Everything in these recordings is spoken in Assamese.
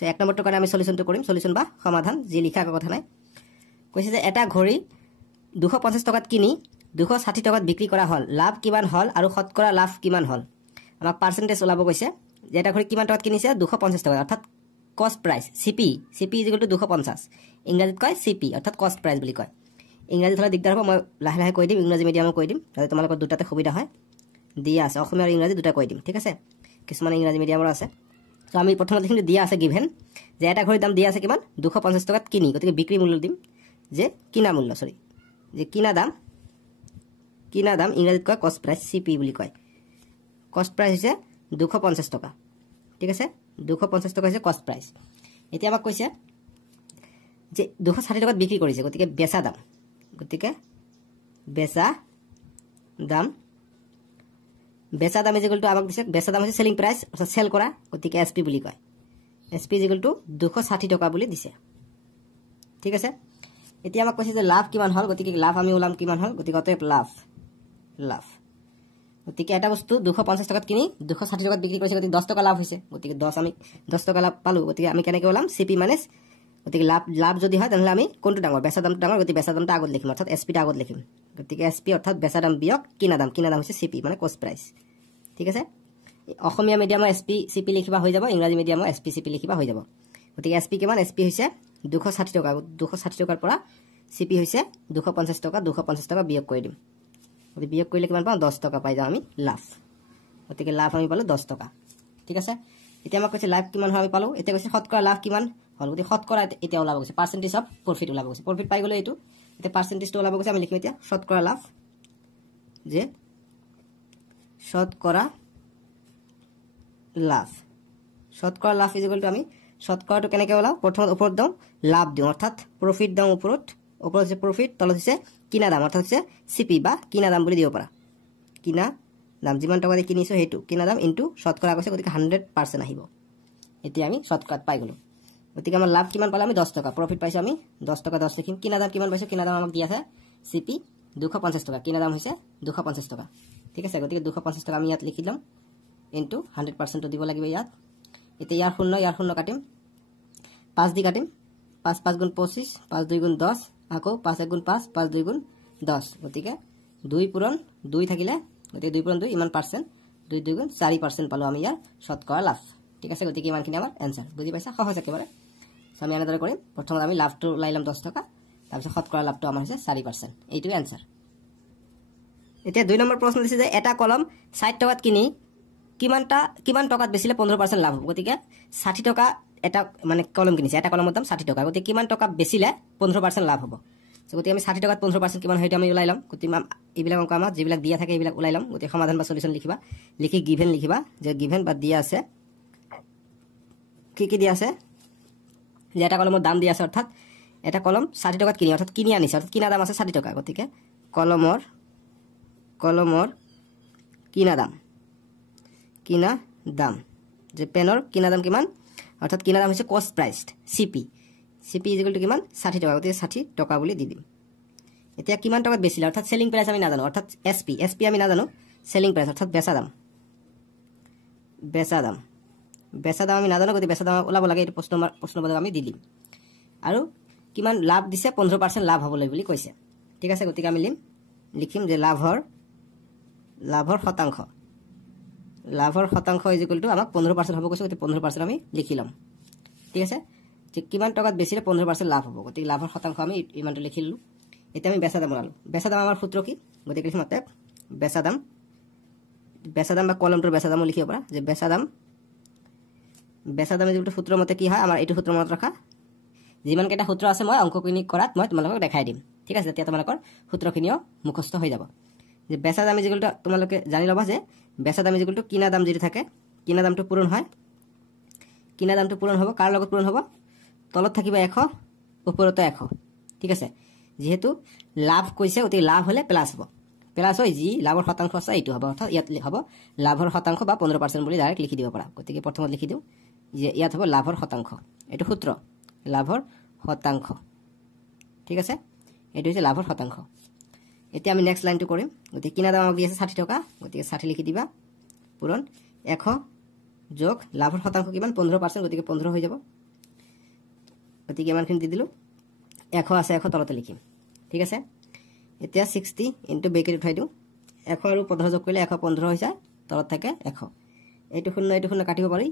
সো 1 নম্বৰটো কাৰণে আমি সলিউশনটো কৰিম সলিউশন বা সমাধান যি লিখা কথা নাই কৈছে যে এটা ঘড়ী 250 টকাত কিনি 260 টকাত বিক্ৰী কৰা হল লাভ কিমান হল আৰু শতকৰা লাভ কিমান হল আমাক পার্সেন্টেজ ওলাব কৈছে যে এটা ঘড়ী কিমান টকাত কিনিছে 250 টকা অৰ্থাৎ কস্ট প্ৰাইস সিপি সিপি = 250 ইংৰাজীত কয় সিপি অৰ্থাৎ কস্ট প্ৰাইস বুলি কয় ইংৰাজীত হলে দিগদাৰ হ'ব মই লাহে লাহে কৈ দিম ইংৰাজী মিডিয়ামত কৈ দিম যাতে তোমালোকৰ দুটাতে সুবিধা হয় দিয়া আছে অসমীয়া আৰু ইংৰাজী দুটা কৈ দিম ঠিক আছে কিছুমান ইংৰাজী মিডিয়ামৰ আছে তো আমি প্ৰথমতে কিন্তু দিয়া আছে গিভেন যে এটা ঘড়ীৰ দাম দিয়া আছে কিমান 250 টকাত কিনি গতিকে বিক্ৰী মূল্য দিম যে কিনা মূল্য সৰি যে কিনা দাম ইংৰাজীত কয় কস্ট প্রাইস সিপি বুলি কয় কস্ট প্রাইস হৈছে 250 টকা ঠিক আছে 250 টকা হৈছে কস্ট প্রাইস এতিয়া আমাক কৈছে যে 260 টকাত বিক্ৰী কৰিছে গতিকে বেচা দাম ইকুয়াল টু আমাক দিছে বেচা দাম হৈছে সেলিং প্রাইস অৰ্থাৎ সেল কৰা গতিকে এসপি বুলি কয় এসপি ইকুয়াল টু 260 টকা বুলি দিছে ঠিক আছে এতিয়া আমাক কৈছে যে লাভ কিমান হল গতিকে লাভ আমি ওলাম কিমান হল গতিকে অতএব লাভ গতিকে এটা বস্তু 250 টকাত কিনি 260 টকাত বিক্ৰী কৰিছে গতিকে 10 টকা লাভ হৈছে গতিকে 10 টকা লাভ পালো গতিকে আমি কেনেকৈ ওলাম সিপি মাইনাস গতিকে লাভ যদি হয় তাহলে আমি কোনটো ডাঙৰ বেচা দামটো ডাঙৰ গতিকে বেচা দামটো আগত লিখিম অৰ্থাৎ এসপি টা আগত লিখিম গতিকে এসপি অৰ্থাৎ বেচা দাম বিয়োগ কিনা দাম হৈছে সিপি মানে কস্ট প্ৰাইস ঠিক আছে অসমীয়া মিডিয়ামৰ এসপি সিপি লিখিবা হৈ যাব ইংৰাজী মিডিয়ামৰ এসপি সিপি লিখিবা হৈ যাব গতিকে এসপি কিমান এসপি হৈছে 260 টকা 260 টকাৰ পৰা সিপি হৈছে 250 টকা বিয়োগ কৰি দিম গতিকে বিয়োগ কৰিলে কিমান পাম 10 টকা পাই যাম আমি লাভ গতিকে লাভ আমি পালো 10 টকা ঠিক আছে এতিয়া আমাক কৈছে লাভ কিমান হয় আমি পালো এতিয়া কৈছে শতকৰা লাভ কিমান হল গতিকে শতকৰা এতিয়া ওলাব গৈছে পার্সেন্টেজ অফ প্রফিট ওলাব গৈছে প্রফিট পাই গলে এইটো এতিয়া পার্সেন্টেজটো ওলাব গৈছে আমি লিখিম এতিয়া শতকৰা লাভ যে শতকৰা লাভ ইজ ইকুয়াল টু আমি শতকৰাটো কেনেকৈ ওলাও প্ৰথমত ওপৰত দাও লাভ দিও অৰ্থাৎ প্ৰফিট দাও ওপৰত হৈছে প্রফিট তলত হৈছে কিনা দাম অর্থাৎ হচ্ছে সিপি বা কিনা দাম বলে দিব পারা কিনা দাম যিমান টকা দিয়ে কিনিছো হেতু কিনা দাম ইনটু শতকৰা কৈছে গতিকে 100% আহিব এতিয়া আমি শতকৰাত পাই গলো গতিকে আমাৰ লাভ কিমান পালে আমি 10 টকা প্রফিট পাইছো আমি 10 টকা 10 লিখিম কিনা দাম কিমান পাইছো কিনা দাম আমাক দিয়া আছে সিপি 250 টকা কিনা দাম হৈছে 250 টকা ঠিক আছে গতিকে 250 টকা আমি ইয়াত লিখিলাম ইনটু 100% দিব লাগিব ইয়াত এতিয়া ইয়াৰ শূন্য কাটিম 5 দি কাটিম 5 5 গুণ 25 5 2 গুণ 10 আকৌ 5 1 গুণ 5 5 2 গুণ 10 গতিকে 2 পূৰণ 2 থাকিলে গতিকে 2 পূৰণ 2 ইমান পাৰ্সেন্ট 2 2 গুণ 4% পালো আমি ইয়াৰ শতকৰা লাভ ঠিক আছে গতিকে ইমানখিনি আমাৰ এনসাৰ বুজি পাইছা সহজ একেবাৰে সো আমি এনেদৰে কৰিম প্ৰথমতে আমি লাভটো লাইলাম 10 টকা তাৰপিছত শতকৰা লাভটো আমাৰ হৈছে 4% এইটোৱে এনসাৰ এতিয়া 2 নম্বৰ প্ৰশ্ন দিছে যে এটা কলম 60 টকাত কিনি কিমান টকাত বেচিলে 15% লাভ হ'ব গতিকে 60 টকা এটা মানে কলম কিনিছে এটা কলমৰ দাম 60 টকা গতিকে কিমান টকা বেচিলে 15% লাভ হ'ব গতিকে আমি 60 টকাত 15% কিমান হয়তো আমি উলাইলাম গতিকে এইবিলাক অংক আমাৰ যিবিলাক দিয়া থাকে এইবিলাক উলাইলাম গতিকে সমাধান বা সলিউশন লিখিবা লিখি গিভেন লিখিবা যে গিভেন বা দিয়া আছে কি দিয়া আছে যে এটা কলমৰ দাম দিয়া আছে অৰ্থাৎ এটা কলম 60 টকাত কিনি অৰ্থাৎ কিনি আনিছে অৰ্থাৎ কিনা দাম আছে 60 টকা গতিকে কলমৰ কিনা দাম যে পেনৰ কিনা দাম কিমান অর্থাৎ কিনা দাম হচ্ছে কস্ট প্রাইসড সিপি ইকুয়াল টু কিমান 60 টাকা গতিকে 60 টাকা বলি দি দিম এতিয়া কিমান টাকাত বেচিলে অর্থাৎ সেলিং প্রাইস আমি না জানো অর্থাৎ এসপি আমি না জানো সেলিং প্রাইস অর্থাৎ বেচা দাম আমি না জানো গতিকে বেচা দাম ওলাব লাগে এই প্রশ্ন বলক আমি দি দিম আৰু কিমান লাভ দিছে 15% লাভ হ'বলৈ বুলি কৈছে ঠিক আছে গতিকে আমি লিখিম যে লাভৰ শতাংশ ইজ ইকুয়াল টু আমাক 15% হ'ব কৈছে গতিকে 15% আমি লিখিলাম ঠিক আছে যে কিমান টকাত বেচিলে 15% লাভ হ'ব গতিকে লাভৰ শতাংশ আমি ইমানটো লিখিলো এতিয়া আমি বেচা দাম ওলালো বেচা দাম আমাৰ সূত্ৰ কি গতিকে লিখিম মতে বেচা দাম বা কলমটোৰ বেচা দাম লিখিব পাৰা যে বেচা দাম যেটো সূত্ৰ মতে কি হয় আমাৰ এইটো সূত্ৰ মনত ৰাখা যিমান কেইটা সূত্ৰ আছে মই অংকখিনি কৰাত মই তোমালোকক দেখাই দিম ঠিক আছে তেতিয়া তোমালোকৰ সূত্ৰখিনিও মুখস্থ হৈ যাব যে বেচা দাম ইকুয়াল টু তোমালোকে জানি লবা যে বেচা দাম ইকুয়াল টু কিনা দাম যেটো থাকে কিনা দামটো পূৰণ হয় কিনা দামটো পূৰণ হ'ব কাৰ লগত পূৰণ হ'ব তলত থাকিব 100 ওপৰতে 100 ঠিক আছে যেহেতু লাভ কৈছে অতি লাভ হলে প্লাস হ'ব প্লাস হয় যি লাভৰ শতাংশ আছে এইটো হ'ব অৰ্থাৎ ইয়াত হ'ব লাভৰ শতাংশ বা 15% বুলি ডাইৰেক্ট লিখি দিব পাৰা গতিকে প্ৰথমত লিখি দিও যে ইয়াত হ'ব লাভৰ শতাংশ এটো সূত্ৰ লাভৰ শতাংশ ঠিক আছে এটো হৈছে লাভৰ শতাংশ এতিয়া আমি নেক্সট লাইনটো কৰিম গতিকে কিনা দাম দি আছে 60 টকা গতিকে 60 লিখি দিবা পূৰণ 100 যোগ লাভৰ শতাংশ কিমান 15% গতিকে 15 হৈ যাব গতিকে ইমানখিনি দি দিলোঁ 100 আছে 100 তলতে লিখিম ঠিক আছে এতিয়া 60 ইনটু ব্ৰেকেট উঠাই দিওঁ 100 আৰু 15 যোগ কৰিলে 115 হৈছে তলত থাকে 100 এইটো শূন্য কাটিব পাৰি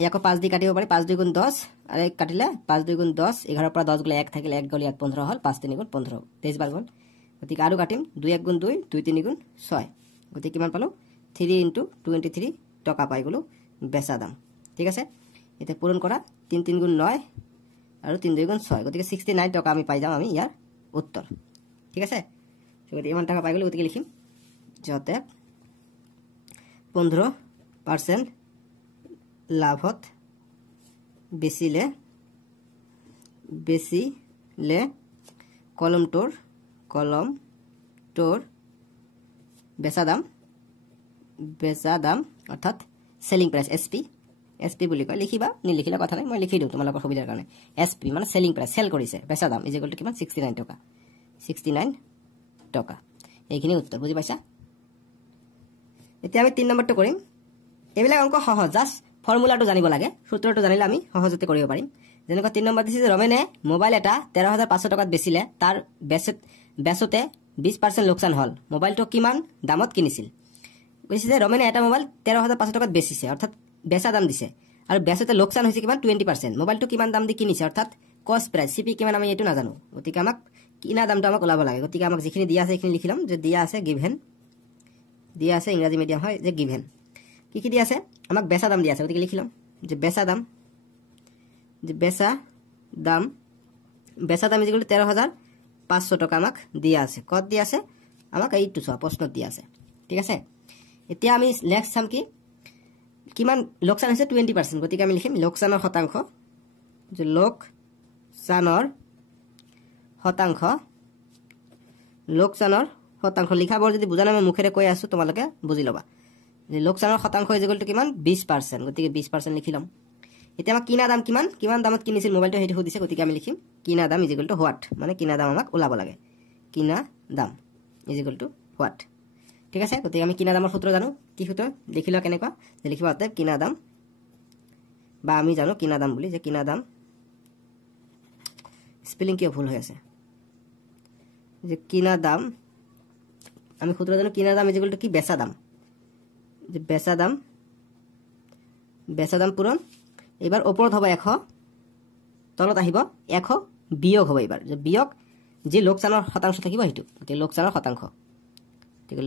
ইয়াক 5 দি কাটিব পাৰি 5 2 গুণ 10 আৰু 1 কাটিলে 5 2 গুণ 10 11 পৰা 10 গলে 1 থাকিলে 1 গল ইয়াত 15 হল 5 3 গুণ 15 23 বাৰ গল গতিকে আৰু কাটিম 2 1 গুণ 2 2 3 গুণ 6 গতিকে কিমান পালো 3 ইনটু 23 টকা পাই গলো বেচা দাম ঠিক আছে এটা পূৰণ কৰা 3 3 গুণ 9 আৰু 3 2 গুণ 6 গতিকে 69 টকা আমি পাই যাম আমি ইয়াৰ উত্তৰ ঠিক আছে গতিকে ইমান টাকা পাই গলো গতিকে লিখিম যতে 15% লাভত বেচিলে কলমটোৰ বেচা দাম অৰ্থাৎ সেলিং প্ৰাইস এসপি বুলি কয় লিখিবা নিলিখিলে কথা নাই মই লিখি দিওঁ তোমালোকৰ সুবিধাৰ কাৰণে এসপি মানে সেলিং প্ৰাইস সেল কৰিছে বেচা দাম ইজ ইকুৱেল টু কিমান 69 টকা এইখিনি উত্তৰ বুজি পাইছা এতিয়া আমি 3 নম্বৰটো কৰিম এইবিলাক অংক সহজ জাস্ট ফৰ্মুলাটো জানিব লাগে সূত্ৰটো জানিলে আমি সহজতে কৰিব পাৰিম যেনেকৈ 3 নম্বৰ দিছে যে ৰমেনে মোবাইল এটা 13500 টকাত বেচিলে তাৰ বেচতে 20% লোকসান হল মোবাইলটো কিমান দামত কিনিছিল কৈছে যে ৰমেনে এটা মোবাইল 13500 টকাত বেচিছে অৰ্থাৎ বেচা দাম দিছে আৰু বেচতে লোকসান হৈছে কিমান 20% মোবাইলটো কিমান দাম দি কিনিছে অৰ্থাৎ কস্ট প্রাইস সিপি কিমান আমি এটো নাজানো গতিকে আমাক কিনা দামটো আমাক ওলাব লাগে গতিকে আমাক যিখিনি দিয়া আছে সেইখিনি লিখিলাম যে দিয়া আছে গিভেন দিয়া আছে ইংৰাজী মিডিয়াম হয় যে গিভেন কি দিয়া আছে আমাক বেচা দাম দিয়া আছে গতিকে লিখিলাম যে বেচা দাম ইজ ইকুৱেল টু 13500 টকা আমাক দিয়া আছে কত দিয়া আছে আমাক এইটো চোৱা প্ৰশ্নত দিয়া আছে ঠিক আছে এতিয়া আমি নেক্সট চাম কি কিমান লোকসান হৈছে 20% গতিকে আমি লিখিম লোকসানৰ শতাংশ যে লোকসানৰ শতাংশ লিখাবৰ যদি বুজা নাই মই মুখেৰে কৈ আছো তোমালোকে বুজি লবা যে লোকসানৰ শতাংশ ইজ ইকুৱেল টু কিমান 20% গতিকে 20% লিখিলাম এতিয়া আমাক কিনা দাম কিমান দামত কিনিছিল মোবাইলটো হেতু সুধিছে গতিকে আমি লিখিম কিনা দাম ইজ ইকুৱেল টু হোৱাট মানে কিনা দাম আমাক ওলাব লাগে কিনা দাম ইজ ইকুৱেল টু হোৱাট ঠিক আছে গতিকে আমি কিনা দামৰ সূত্ৰ জানো কি সূত্ৰ লিখিলা কেনেকুৱা যে লিখিবা অতএব কিনা দাম বা আমি জানো কিনা দাম বুলি যে কিনা দাম স্পেলিং কি ভুল হৈ আছে যে কিনা দাম আমি সূত্ৰ জানো কিনা দাম ইজ ইকুৱেল টু কি বেচা দাম যে বেচা দাম পূৰণ এবাৰ ওপৰত হ'ব 100 তলত আহিব 100 বিয়োগ হ'ব এবাৰ যে বিয়োগ যে লোকসানৰ শতাংশ থাকিব হেতু গতিকে লোকসানৰ শতাংশ ঠিক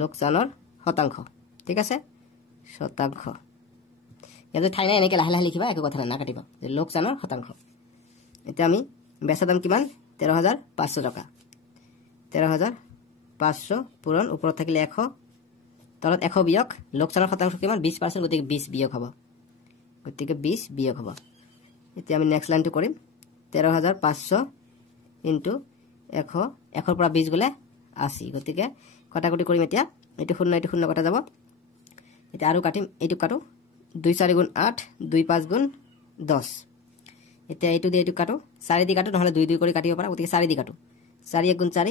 লোকসানৰ শতাংশ ঠিক আছে শতাংশ ইয়াতে ঠাই নাই এনেকৈ লাহে লাহে লিখিবা একো কথা না কাটিবা যে লোকসানৰ শতাংশ এতিয়া আমি বেচা দাম কিমান 13500 টকা 13500 পূৰণ ওপৰত থাকিলে 100 তলত 100 বিয়োগ লোকসানৰ শতাংশ কিমান 20% গতিকে 20 বিয়োগ হ'ব এতিয়া আমি নেক্সট লাইনটো কৰিম 13500 ইনটু 100 100 পৰা 20 গলে 80 গতিকে কটাকটি কৰিম এতিয়া এটো শূন্য কটা যাব এতিয়া আৰু কাটিম এটো কাটো 2 4 গুণ 8 2 5 গুণ 10 এতিয়া এটো দিয়ে এটো কাটো 4 দি কাটো নহলে 2 2 কৰি কাটিব পাৰা গতিকে 4 দি কাটো 4 1 গুণ 4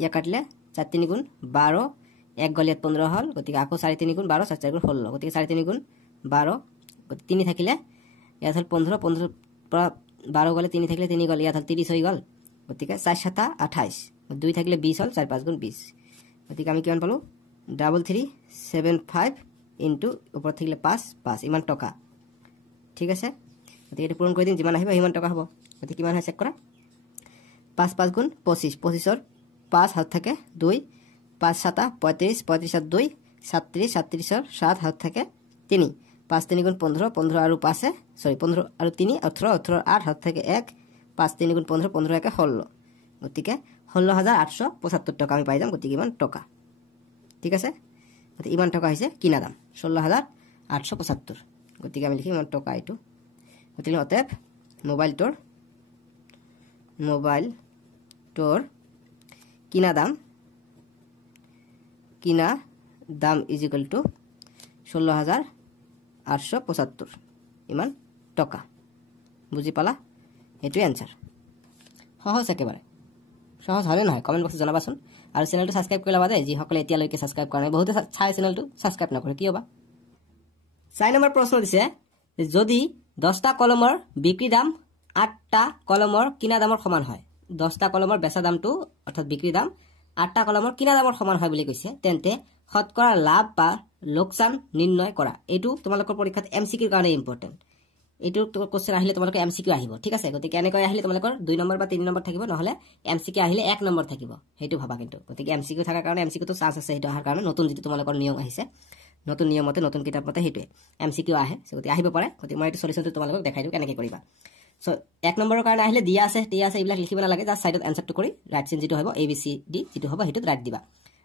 ইয়া কাটলে 4 3 গুণ 12 1 গলিয়াত 15 হল গতিকে আকৌ 4 3 গুণ 12 4 4 গুণ 16 গতিকে 4 3 গুণ 12 গতিকে 3 থাকিলে ইয়াত হল 15 পৰা 12 গলে 3 থাকিলে 3 গল ইয়াত হল 30 হৈ গল গতিকে 4 7 28 2 থাকিলে 20 হল 4 5 গুণ 20 গতিকে আমি কিমান পালো 3375 ইনটু ওপৰত থাকিলে 5 ইমান টকা ঠিক আছে গতিকে এটো পূৰণ কৰি দিম যিমান আহিব ইমান টকা হ'ব গতিকে কিমান হয় চেক কৰা 5 5 গুণ 25 25 ৰ 5 হাত থাকে 2 5 7 35 35 আৰ 2 37 37 ৰ 7 হাত থাকে 3 5 3 গুণ 15 15 আৰু 5 সৰি 15 আৰু 3 18 18 8 হাত থাকে 1 5 3 গুণ 15 15 একে 16 গতিকে 16875 টাকা আমি পাই যাম গতিকে ইমান টাকা ঠিক আছে গতিকে ইমান টাকা হৈছে কিনা দাম 16875 গতিকে আমি লিখিম ইমান টাকা এটো গতিকে অতএব মোবাইল টোৰ কিনা দাম ইজ ইকুৱেল টু 16875 ইমান টাকা বুজি পালা এটো आंसर সহজ একেবাৰে সহজ হলে নহয় কমেন্ট বক্সত জনাবাচোন আৰু চেনেলটো সাবস্ক্ৰাইব কৰি লবা দে যি সকলে এতিয়ালৈকে সাবস্ক্ৰাইব কৰা নাই বহুতে চাই চেনেলটো সাবস্ক্ৰাইব নকৰে কি হ'ব 4 নম্বৰ প্ৰশ্ন দিছে যদি 10টা কলমৰ বিক্ৰী দাম 8টা কলমৰ কিনা দামৰ সমান হয় 10টা কলমৰ বেচা দামটো অৰ্থাৎ বিক্ৰী দাম 8টা কলমৰ কিনা দামৰ সমান হয় বুলি কৈছে তেন্তে শতকৰা লাভ বা লোকচান নিৰ্ণয় কৰা এইটো তোমালোকৰ পৰীক্ষাত এমসিকিউৰ কাৰণে ইম্পৰ্টেন্ট এইটো কোশ্চেন আহিলে তোমালোকৰ এমসিকিউ আহিব ঠিক আছে গতিকে এনেকৈ আহিলে তোমালোকৰ 2 নম্বৰ বা 3 নম্বৰ থাকিব নহলে এমসিকিউ আহিলে 1 নম্বৰ থাকিব হেতু ভাবা কিন্তু গতিকে এমসিকিউ থাকাৰ কাৰণে এমসিকিউ তো চান্স আছে হেতু আহাৰ কাৰণে নতুন যেটো তোমালোকৰ নিয়ম আহিছে নতুন নিয়মতে নতুন কিতাপ মতে হেতুৱে এমসিকিউ আহে গতিকে আহিব পাৰে গতিকে মই এইটো সলিউশনটো তোমালোকক দেখাই দিও কেনেকৈ কৰিবা সো 1 নম্বৰৰ কাৰণে আহিলে দিয়া আছে এইবিলাক লিখিব নালাগে জাস্ট সাইডত আনসাৰটো কৰি ৰাইট চিন যেটো হ'ব এ বি সি ডি যেটো হ'ব হেতুত ৰাইট দিবা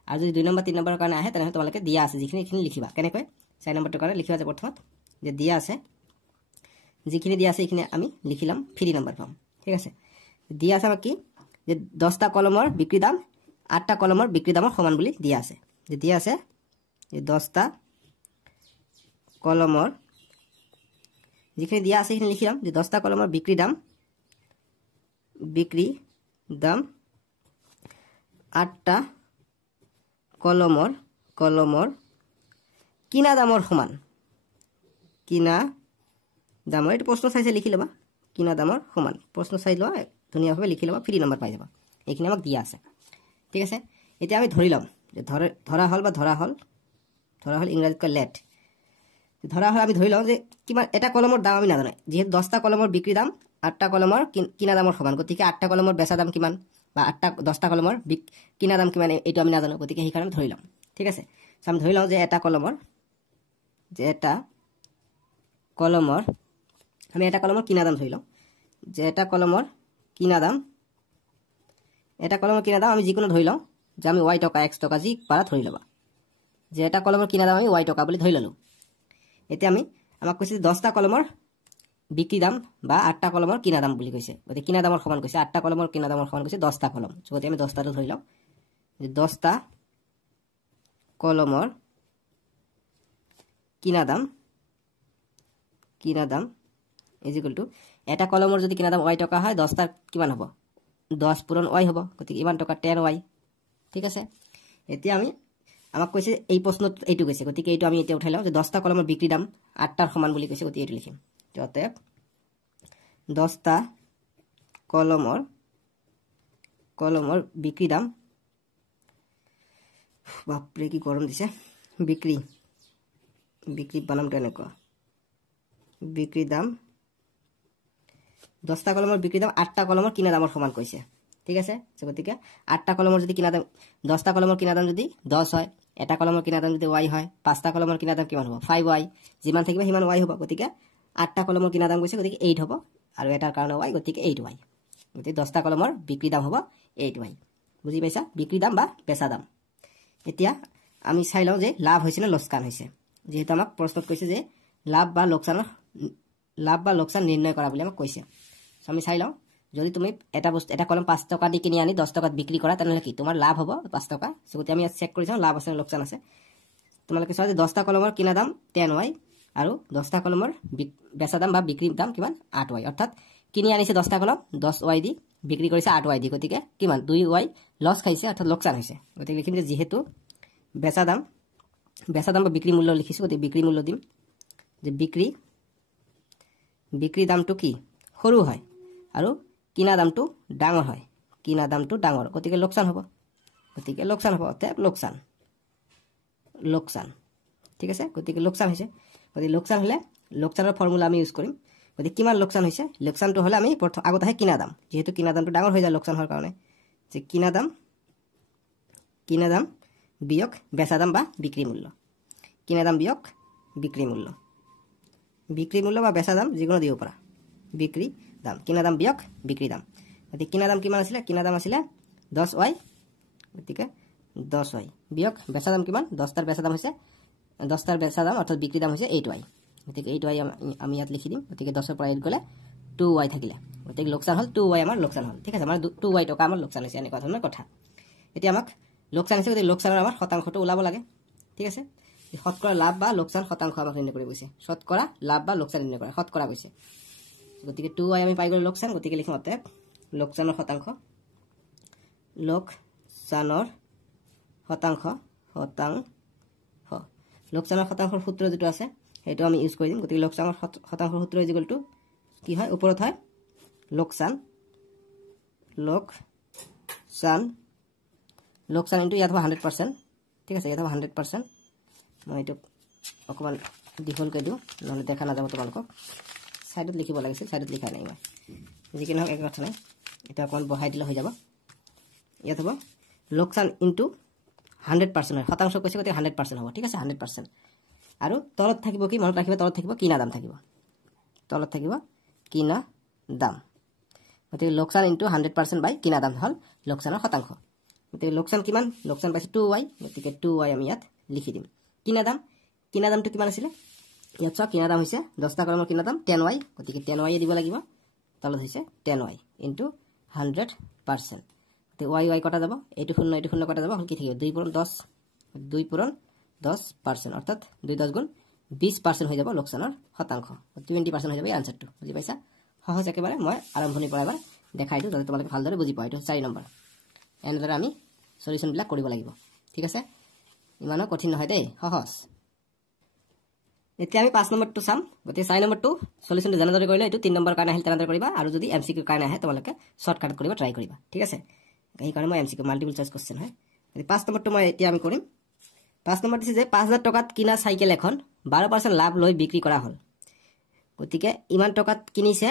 আৰু যদি 2 নম্বৰ 3 নম্বৰৰ কাৰণে আহে তেনে তোমালোকে দিয়া আছে যিখিনি লিখিবা কেনেকৈ 4 নম্বৰটো কাৰণে লিখিবা যে প্ৰথমত যে দিয়া আছে যিখিনি দিয়া আছে এইখিনি আমি লিখিলাম 3 নম্বৰ পাম ঠিক আছে দিয়া আছে কি যে 10টা কলমৰ বিক্ৰী দাম 8টা কলমৰ বিক্ৰী দামৰ সমান বুলি দিয়া আছে যে দিয়া আছে যে 10টা কলমৰ যিখিনি দিয়া আছে সেইখিনি লিখিলাম যে 10টা কলমৰ বিক্ৰী দাম 8টা কলমৰ কিনা দামৰ সমান কিনা দামৰ এইটো প্ৰশ্ন চাইছে লিখি লবা কিনা দামৰ সমান প্ৰশ্ন চাই লোৱা ধুনীয়াভাৱে লিখি লবা 3 নম্বৰ পাই যাবা এইখিনি আমাক দিয়া আছে ঠিক আছে এতিয়া আমি ধৰি লম যে ধৰা হল ইংৰাজীত কয় লেট ধৰা হল আমি ধৰি লওঁ যে কিমান এটা কলমৰ দাম আমি নাজানো যেহেতু 10টা কলমৰ বিক্ৰী দাম 8টা কলমৰ কিনা দামৰ সমান গতিকে 8টা কলমৰ বেচা দাম কিমান বা 10টা কলমৰ কিনা দাম কিমান এইটো আমি নাজানো গতিকে সেই কাৰণে ধৰি লম ঠিক আছে সো আমি ধৰি লওঁ যে এটা কলমৰ আমি এটা কলমৰ কিনা দাম ধৰি লওঁ যে এটা কলমৰ কিনা দাম আমি যিকোনো ধৰি লওঁ যে আমি y টকা x টকা যি পাৰা ধৰি লবা যে এটা কলমৰ কিনা দাম আমি y টকা বুলি ধৰি ললো এতিয়া আমাক কৈছে 10টা কলমৰ বিক্ৰী দাম বা 8টা কলমৰ কিনা দাম বুলি কৈছে গতিকে কিনা দামৰ সমান কৈছে 8টা কলমৰ কিনা দামৰ সমান কৈছে 10টা কলম গতিকে আমি 10টাটো ধৰি লওঁ যে 10টা কলমৰ কিনা দাম ইজ ইকুয়াল টু এটা কলমৰ যদি কিনা দাম y টকা হয় 10টাৰ কিমান হ'ব 10 পূৰণ y হ'ব গতিকে ইমান টকা 10y ঠিক আছে এতিয়া আমাক কৈছে এই প্ৰশ্নত এইটো কৈছে গতিকে এইটো আমি এতিয়া উঠাই লওঁ যে 10টা কলমৰ বিক্ৰী দাম 8টাৰ সমান বুলি কৈছে গতিকে এইটো লিখিম অতএব 10টা কলমৰ বিক্ৰী দাম বাপৰে কি গৰম দিছে বিক্ৰী বানামটো এনেকুৱা বিক্ৰী দাম 10টা কলমৰ বিক্ৰী দাম 8টা কলমৰ কিনা দামৰ সমান কৈছে ঠিক আছে গতিকে 8টা কলমৰ যদি কিনা দাম 10টা কলমৰ কিনা দাম যদি 10 হয় এটা কলমৰ কিনা দাম যদি y হয় 5টা কলমৰ কিনা দাম কিমান হ'ব 5y যিমান থাকিব সিমান y হ'ব গতিকে 8টা কলমৰ কিনা দাম কৈছে গতিকে 8 হ'ব আৰু এটাৰ কাৰণে y গতিকে 8y গতিকে 10টা কলমৰ বিক্ৰী দাম হ'ব 8y বুজি পাইছা বিক্ৰী দাম বা বেচা দাম এতিয়া আমি চাই লওঁ যে লাভ হৈছে না লোকসান হৈছে যেহেতু আমাক প্ৰশ্নত কৈছে যে লাভ বা লোকসান নিৰ্ণয় কৰা বুলি আমাক কৈছে আমি চাই লওঁ যদি তুমি এটা কলম 5 টকা দি কিনি আনি 10 টকাত বিক্ৰী কৰা তেনহলে কি তোমাৰ লাভ হ'ব 5 টকা গতিকে আমি চেক কৰি চাওঁ লাভ আছে লোকসান আছে তোমালোকে চাও যে 10টা কলমৰ কিনা দাম 10y আৰু 10টা কলমৰ বেচা দাম বা বিক্ৰী দাম কিমান 8y অৰ্থাৎ কিনি আনিছে 10টা কলম 10y দি বিক্ৰী কৰিছে 8y দি গতিকে কিমান 2y লছ খাইছে অৰ্থাৎ লোকসান হৈছে গতিকে লিখিম যে যেহেতু বেচা দাম বা বিক্ৰী মূল্য লিখিছো গতিকে বিক্ৰী মূল্য দিম যে বিক্ৰী দামটো কি সৰু হয় আৰু কিনা দামটো ডাঙৰ হয় গতিকে লোকসান হ'ব অৰ্থাৎ লোকসান ঠিক আছে গতিকে লোকসান হৈছে গতিকে লোকসান হলে লোকসানৰ ফৰ্মুলা আমি ইউজ কৰিম গতিকে কিমান লোকসান হৈছে লোকসানটো হলে আমি প্ৰথম আগত আহে কিনা দাম যেহেতু কিনা দামটো ডাঙৰ হৈ যায় লোকসান হোৱাৰ কাৰণে যে কিনা দাম বিয়োগ বেচা দাম বা বিক্ৰী মূল্য কিনা দাম বিয়োগ বিক্ৰী মূল্য বা বেচা দাম যিকোনো দিব পাৰা বিক্ৰী দাম কিনা দাম বিয়োগ বিক্ৰী দাম গতিকে কিনা দাম কিমান আছিল কিনা দাম আছিল 10y গতিকে 10y বিয়োগ বেচা দাম কিমান 10টাৰ বেচা দাম হৈছে 10টাৰ বেচা দাম অৰ্থাৎ বিক্ৰী দাম হৈছে 8y গতিকে 8y আমি ইয়াত লিখি দিম গতিকে 10ৰ পৰা 8 গলে 2y থাকিলে গতিকে লোকসান হল 2y আমাৰ লোকসান হল ঠিক আছে আমাৰ 2y টকা আমাৰ লোকসান হৈছে এনেকুৱা ধৰণৰ কথা এতিয়া আমাক লোকসান হৈছে গতিকে লোকসানৰ আমাৰ শতাংশটো ওলাব লাগে ঠিক আছে শতকৰা লাভ বা লোকসান শতাংশ আমাক নিৰ্ণয় কৰিব কৈছে শতকৰা লাভ বা লোকসান নিৰ্ণয় কৰা শতকৰা কৈছে গতিকে 2y আমি পাই গ'লো লোকসান গতিকে লিখিম অতএব লোকসানৰ শতাংশ লোকসানৰ শতাংশৰ সূত্ৰ যেটো আছে সেইটো আমি ইউজ কৰি দিম গতিকে লোকচানৰ শতাংশৰ সূত্ৰ ইজ ইকুৱেল টু কি হয় ওপৰত হয় লোকচান ইনটু ইয়াত হ'ব 100%, ঠিক আছে ইয়াত হ'ব 100%। মই এইটো অকণমান দীঘলকৈ দিওঁ নহ'লে দেখা নাযাব তোমালোকক, সাইডত লিখিব লাগিছিল, সাইডত লিখা নাই মই, যিকি নহওক এক কথা নাই, এটা অকণমান বহাই দিলে হৈ যাব। ইয়াত হ'ব লোকচান ইনটু 100% হয়, শতাংশ কৈছে গতিকে 100% হ'ব, ঠিক আছে 100%। আৰু তলত থাকিব কি মনত ৰাখিবা, তলত থাকিব কিনা দাম থাকিব, তলত থাকিব কিনা দাম, গতিকে লোকচান ইনটু 100% বাই কিনা দাম হ'ল লোকচানৰ শতাংশ। গতিকে লোকচান কিমান, লোকচান পাইছোঁ 2y, গতিকে 2y আমি ইয়াত লিখি দিম। কিনা দামটো কিমান আছিলে, ইয়াত চোৱা কিনা দাম হৈছে 10টা কলমৰ কিনা দাম 10y, গতিকে 10y দিব লাগিব, তলত হৈছে 10y ইনটু 100%, গতিকে y কটা যাব, এইটো শূন্য কটা যাব, কি থাকিব 2 পূৰণ 10, 2 পূৰণ 10%, অৰ্থাৎ 2 10 গুণ 20% হৈ যাব লোকচানৰ শতাংশ, 20% হৈ যাব এই আনসাৰটো, বুজি পাইছা? সহজ একেবাৰে, মই আৰম্ভণিৰ পৰা এবাৰ দেখাই দিওঁ যাতে তোমালোকে ভালদৰে বুজি পোৱা। এইটো 4 নম্বৰ, এনেদৰে আমি সলিউশনবিলাক কৰিব লাগিব, ঠিক আছে? ইমানো কঠিন নহয় দেই, সহজ। এতিয়া আমি 5 নম্বৰটো চাম, গতিকে 4 নম্বৰটো সলিউশনটো যেনেদৰে কৰিলে এইটো 3 নম্বৰ কাৰণে আহিল তেনেদৰে কৰিবা, আৰু যদি MCQ কাৰণে আহে তোমালোকে শৰ্টকাট কৰিব ট্ৰাই কৰিবা, ঠিক আছে? সেইকাৰণে মই MCQ মাল্টিপল চইচ কোৱেশ্চন হয়। 5 নম্বৰটো মই এতিয়া আমি কৰিম। 5 নম্বৰ দিছে যে 5000 টকাত কিনা চাইকেল এখন 12% লাভ লৈ বিক্ৰী কৰা হ'ল, গতিকে ইমান টকাত কিনিছে,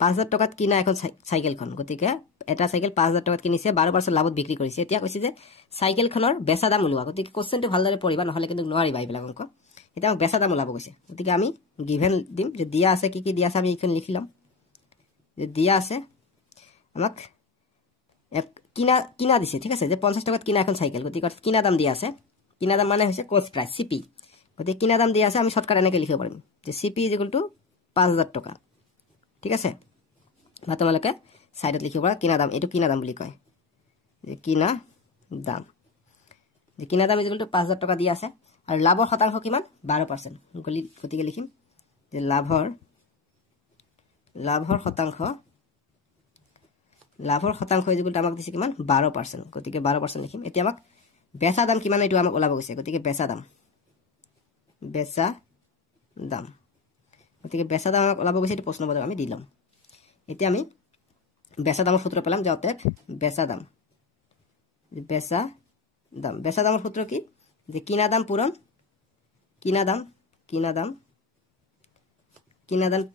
5000 টকাত কিনা এখন চাইকেলখন, গতিকে এটা চাইকেল 5000 টকাত কিনিছে, 12% লাভত বিক্ৰী কৰিছে। এতিয়া কৈছে যে চাইকেলখনৰ বেচা দাম ওলোৱা, গতিকে কোৱেশ্চনটো ভালদৰে পঢ়িবা নহ'লে কিন্তু নোৱাৰিবা এইবিলাক অংক। এতিয়া আমাক বেচা দাম ওলাব কৈছে, গতিকে আমি গিভেন দিম যে দিয়া আছে, কি কি দিয়া আছে আমি এইখন লিখি ল'ম। যে দিয়া আছে আমাক কিনা দিছে, ঠিক আছে, যে 50 টকাত কিনা এখন চাইকেল, গতিকে কিনা দাম দিয়া আছে, কিনা দাম মানে হৈছে কষ্ট প্ৰাইচ CP, গতিকে কিনা দাম দিয়া আছে, আমি শৰ্টকাট এনেকৈ লিখিব পাৰিম যে CP ইজ ইকুৱেল টু 5000 টকা, ঠিক আছে? বা তোমালোকে সাইডত লিখিব পাৰা কিনা দাম, এইটো কিনা দাম বুলি কয়, যে কিনা দাম ইজ ইকুৱেল টু 5000 টকা দিয়া আছে, আৰু লাভৰ শতাংশ কিমান 12%, গতিকে লিখিম যে লাভৰ শতাংশ ইজ ইকুৱেল টু আমাক দিছে কিমান 12%, গতিকে 12% লিখিম। এতিয়া আমাক বেচা দাম কিমান এইটো আমাক ওলাব গৈছে, গতিকে বেচা দাম, গতিকে বেচা দাম আমাক ওলাব গৈছে, এইটো প্ৰশ্ন পত্ৰত আমি দি ল'ম। এতিয়া আমি বেচা দামৰ সূত্ৰ পেলাম, যে অতএব বেচা দামৰ সূত্ৰ কি, যে কিনা দাম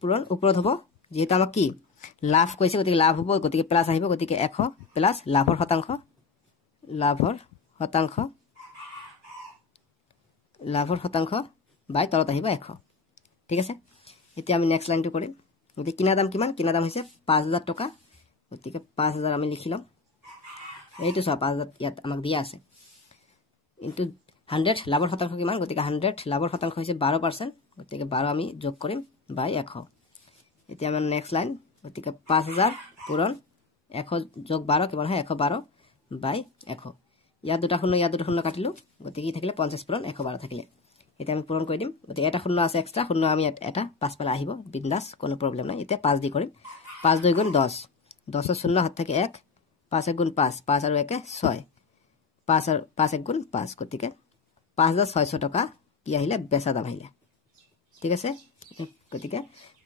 পূৰণ ওপৰত হ'ব, যিহেতু আমাক কি লাভ কৈছে, গতিকে লাভ হ'ব, গতিকে প্লাছ আহিব, গতিকে 100 প্লাছ লাভৰ শতাংশ বাই তলত আহিব 100, ঠিক আছে? এতিয়া আমি নেক্সট লাইনটো কৰিম। গতিকে কিনা দাম কিমান, কিনা দাম হৈছে 5000 টকা, গতিকে 5000 আমি লিখি ল'ম, এইটো চোৱা 5000 ইয়াত আমাক দিয়া আছে, ইনটু 100 লাভৰ শতাংশ কিমান, গতিকে 100 লাভৰ শতাংশ হৈছে 12%, গতিকে 12 আমি যোগ কৰিম বাই 100। এতিয়া আমাৰ নেক্সট লাইন, গতিকে 5000 পূৰণ 100 যোগ 12 কিমান হয় 112 বাই 100, ইয়াত দুটা শূন্য কাটিলোঁ, গতিকে কি থাকিলে 50 পূৰণ 112 থাকিলে। এতিয়া আমি পূৰণ কৰি দিম, গতিকে এটা শূন্য আছে এক্সট্ৰা, শূন্য আমি এটা পাছফালে আহিব, বিন্দাছ, কোনো প্ৰব্লেম নাই। এতিয়া 5 দি কৰিম, 5 2 গুণ 10, 10 শূন্য হাত থাকে 1, 5 1 গুণ 5, 5 আৰু 1 6, 5 1 গুণ 5, গতিকে 5600 টকা কি আহিলে বেচা দাম আহিলে, ঠিক আছে? গতিকে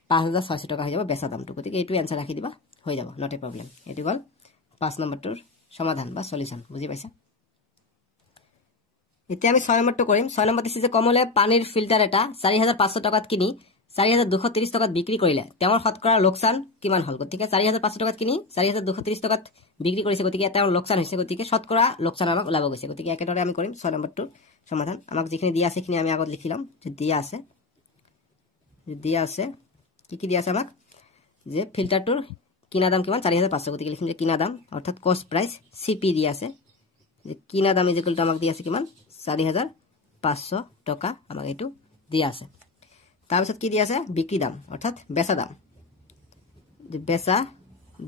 5600 টকা হৈ যাব বেচা দামটো, গতিকে এইটো এনসাৰ ৰাখি দিবা, হৈ যাব, নট এ প্ৰব্লেম। এইটো হ'ল 5 নম্বৰটোৰ সমাধান বা সলিউশন, বুজি পাইছা? এতিয়া আমি 6 নম্বৰটো কৰিম। 6 নম্বৰ দিছে যে কমলে পানীৰ ফিল্টাৰ এটা 4500 টকাত কিনি 4230 টকাত বিক্ৰী কৰিলে, তেওঁৰ শতকৰা লোকচান কিমান হ'ল? গতিকে 4500 টকাত কিনি 4230 টকাত বিক্ৰী কৰিছে, গতিকে তেওঁৰ লোকচান হৈছে, গতিকে শতকৰা লোকচান আমাক ওলাব গৈছে। গতিকে একেদৰে আমি কৰিম 6 নম্বৰটোৰ সমাধান। আমাক যিখিনি দিয়া আছে সেইখিনি আমি আগত লিখি ল'ম, যে দিয়া আছে কি দিয়া আছে আমাক, যে ফিল্টাৰটোৰ কিনা দাম কিমান 4500, গতিকে লিখিম যে কিনা দাম অৰ্থাৎ কষ্ট প্ৰাইচ CP দিয়া আছে, যে কিনা দাম ইজ ইকুৱেল টু আমাক দিয়া আছে কিমান 4500 টকা, আমাক এইটো দিয়া আছে। তাৰপিছত কি দিয়া আছে বিক্ৰী দাম অৰ্থাৎ বেচা দাম, যে বেচা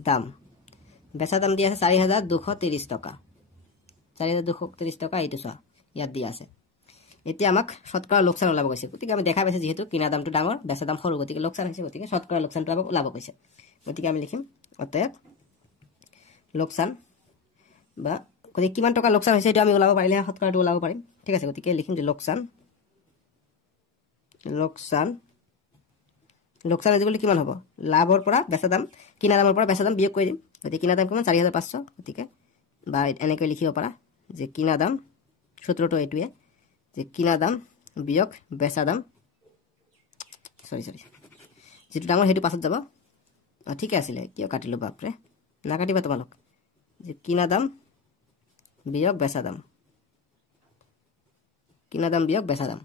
দাম দিয়া আছে 4230 টকা, 4230 টকা, এইটো চোৱা ইয়াত দিয়া আছে। এতিয়া আমাক শতকৰা লোকচান ওলাব গৈছে, গতিকে আমি দেখা পাইছে যিহেতু কিনা দামটো ডাঙৰ বেচা দাম সৰু, গতিকে লোকচান হৈছে, গতিকে শতকৰা লোকচানটো আমাক ওলাব গৈছে। গতিকে আমি লিখিম অতএব লোকচান, বা গতিকে কিমান টকা লোকচান হৈছে এইটো আমি ওলাব পাৰিলে শতকৰাটো ওলাব পাৰিম, ঠিক আছে? গতিকে লিখিম যে লোকচান লোকসান লোকসান ইকুৱেল কিমান হ'ব লাভৰ পৰা বেচা দাম কিনা দামৰ পৰা বেচা দাম বিয়োগ কৰি দিম গতিকে কিনা দাম কিমান 4500 গতিকে বা এনেকৈ লিখিব পাৰা যে কিনা দাম সূত্ৰটো এইটোৱে যে কিনা দাম বিয়োগ বেচা দাম সৰি যেটো দামৰ হেতু পাছত যাব ঠিক আছে কিয় কাটিলো বাপৰে না কাটিবা তোমালোক যে কিনা দাম বিয়োগ বেচা দাম কিনা দাম বিয়োগ বেচা দাম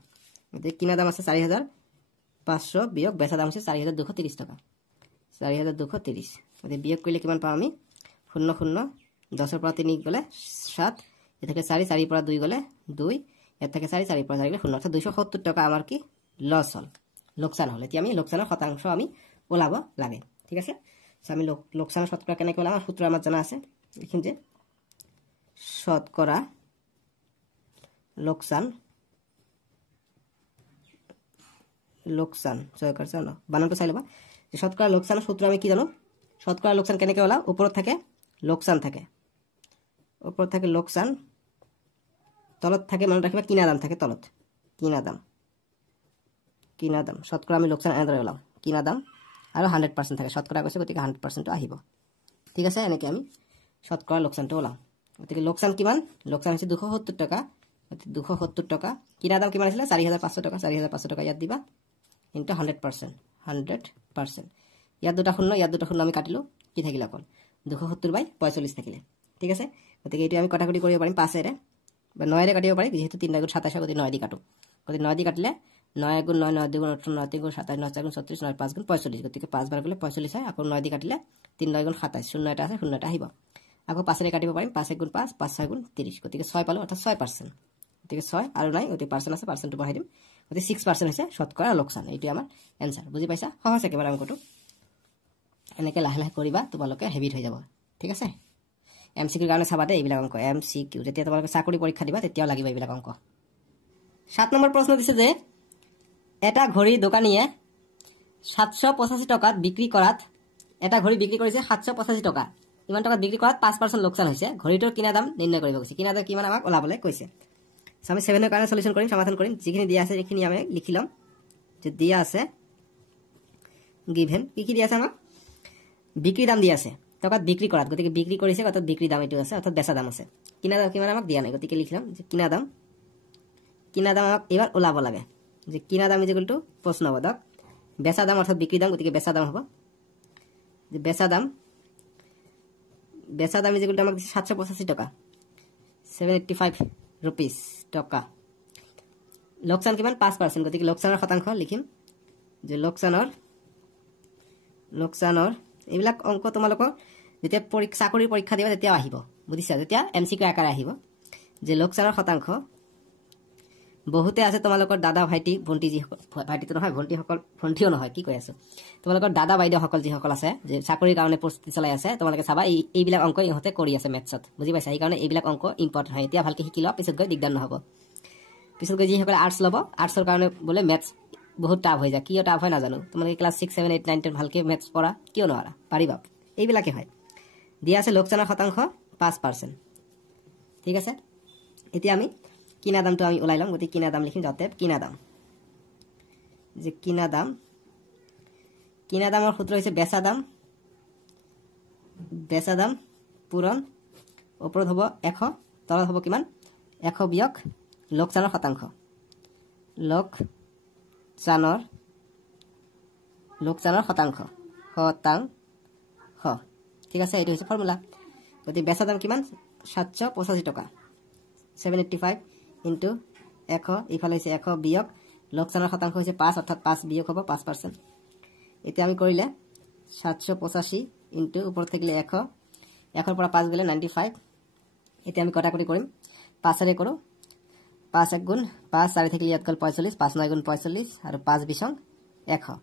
গতিকে কিনা দাম আছে 4500 বিয়োগ বেচা দাম আছে 4230 টাকা 4230 গতিকে বিয়োগ কৰিলে কিমান পাম আমি 00 10 পৰা 3 গলে 7 এটাকে 4 4 পৰা 2 গলে 2 এটাকে 4 4 পৰা 4 গলে 0 অৰ্থাৎ 270 টাকা আমাৰ কি লস হল লোকসান হল এতিয়া আমি লোকসানৰ শতাংশ আমি ওলাব লাগে ঠিক আছে আমি লোকসানৰ শতকৰা কেনেকৈ ওলাম সূত্ৰ আমাৰ জানা আছে লিখিম যে শতকৰা লোকসান জয় কৰছে না বানানটো চাই লবা যে শতকৰা লোকসানৰ সূত্ৰ আমি কি জানো শতকৰা লোকসান কেনেকৈ ওলাও ওপৰত থাকে লোকসান থাকে ওপৰত থাকে লোকসান তলত থাকে মনত ৰাখিবা কিনা দাম থাকে তলত কিনা দাম শতকৰা আমি লোকসান এনেদৰে ওলাম কিনা দাম আৰু 100% থাকে শতকৰা কৈছে গতিকে 100% আহিব ঠিক আছে এনেকৈ আমি শতকৰা লোকসানটো ওলাম গতিকে লোকসান কিমান লোকসান হৈছে 270 টাকা 270 টাকা কিনা দাম কিমান আছিল 4500 টাকা 4500 টাকা ইয়াত দিবা ইনটু 100% ইয়াত দুটা শূন্য আমি কাটিলো কি থাকিল অকল 270/45 থাকিলে ঠিক আছে গতিকে এইটো আমি কটাকটি কৰিব পাৰিম 5 এৰে বা 9 এৰে কাটিব পাৰি যেহেতু 3 গুণ 27 গতি 9 দি কাটো গতি 9 দি কাটিলে 9 গুণ 9 9 2 গুণ 18 9 3 গুণ 27 9 4 গুণ 36 9 5 গুণ 45 গতিকে 5 বাৰ গলে 45 হয় আকৌ 9 দি কাটিলে 3 9 গুণ 27 শূন্য এটা আছে শূন্য এটা আহিব আকৌ 5 এৰে কাটিব পাৰিম 5 গুণ 5 5 6 গুণ 30 গতিকে 6 পালো অৰ্থাৎ 6% গতিকে 6 আৰু নাই গতিকে পাৰ্চেন্ট আছে পাৰ্চেন্টটো বহাই দিম গতিকে 6% হৈছে শতকৰা লোকসান এইটো আমাৰ এনসাৰ বুজি পাইছা সহজ একেবাৰে অংকটো এনেকৈ লাহে লাহে কৰিবা তোমালোকে হেবিট হৈ যাব ঠিক আছে এমসিকিউৰ কাৰণে চাবা দে এইবিলাক অংক এমসিকিউ যেতিয়া তোমালোকে চাকৰি পৰীক্ষা দিবা তেতিয়াও লাগিব এইবিলাক অংক 7 নম্বৰ প্ৰশ্ন দিছে যে এটা ঘড়ী দোকানীয়ে 785 টাকাত বিক্ৰী কৰাত এটা ঘড়ী বিক্ৰী কৰিছে 785 টাকা ইমান টাকাত বিক্ৰী কৰাত 5% লোকসান হৈছে ঘড়ীটোৰ কিনা দাম নিৰ্ণয় কৰিব কৈছে কিনা দাম কিমান আমাক ওলাবলৈ কৈছে আমি 7 এৰ কাৰণে সলিউশন কৰিম সমাধান কৰিম যিখিনি দিয়া আছে এইখিনি আমি লিখিলাম যে দিয়া আছে গিভেন কি দিয়া আছে আমাক বিক্ৰী দাম দিয়া আছে টাকাত বিক্ৰী কৰাত গতিকে বিক্ৰী কৰিছে অৰ্থাৎ বিক্ৰী দাম এটো আছে অৰ্থাৎ বেচা দাম আছে কিনা দাম কিমান আমাক দিয়া নাই গতিকে লিখিলাম যে কিনা দাম আমাক এবাৰ ওলাব লাগে যে কিনা দাম ইকুয়াল টু প্ৰশ্নবোধক বেচা দাম অৰ্থাৎ বিক্ৰী দাম গতিকে বেচা দাম হ'ব যে বেচা দাম ইকুয়াল টু আমাক 785 টাকা 785 रुपीस टका लोकसान किमान 5% गतिके लोकसाনৰ শতাংশ লিখিম যে লোকসানৰ এইবিলাক অংক তোমালোকৰ যেতিয়া চাকৰি পৰীক্ষা দিবা তেতিয়া আহিব বুজিছা যেতিয়া এমসিকিউ আকাৰে আহিব যে লোকসানৰ শতাংশ বহুতে আছে তোমালোকৰ দাদা ভাইটি ভন্টি যি ভাইটিটো নহয় ভন্টিও নহয় কি কৈ আছো তোমালোকৰ দাদা বাইদেউ সকল যি সকল আছে যে চাকৰিৰ কাৰণে প্ৰস্তুতি চলাই আছে তোমালোকে চাবা এইবিলাক অংক ইহঁতে কৰি আছে মেথছত বুজি পাইছা এই কাৰণে এইবিলাক অংক ইম্পৰ্টেন্ট হয় এতিয়া ভালকে শিকি লোৱা পিছত গৈ দিগদাৰ নহব পিছত গৈ যি সকল আৰ্টছ লব আৰ্টছৰ কাৰণে বোলে মেথছ বহুত টাফ হৈ যায় কিয় টাফ হয় নাজানো তোমালোকে ক্লাস 6 7 8 9 10 ভালকে মেথছ পঢ়া কিয় নোৱাৰা পাৰিবা এইবিলাকে হয় দিয়া আছে লোকসানৰ শতাংশ 5% ঠিক আছে এতিয়া আমি কিনা দামটো আমি ওলাই লম গতি কিনা দাম লিখিম যাতে কিনা দাম যে কিনা দামৰ সূত্ৰ হৈছে বেচা দাম পূৰণ ওপৰত হ'ব 100 তলত হ'ব কিমান 100 বিয়োগ লোকসানৰ শতাংশ লোকসানৰ শতাংশ ঠিক আছে এইটো হৈছে ফৰ্মুলা গতি বেচা দাম কিমান 785 টাকা 785 into 100 ইফালে হৈছে 100 বিয়োগ লোকসানৰ শতাংশ হৈছে 5 অৰ্থাৎ 5 বিয়োগ হ'ব 5% এতিয়া আমি কৰিলে 785 into ওপৰত থাকিলে 100 100 পৰা 5 গলে 95 এতিয়া আমি কটাকটি কৰিম 5 এৰে কৰো 5 1 গুণ 5 4 থাকিলে ইয়াত গল 45 5 9 গুণ 45 আৰু 5 বিসং 100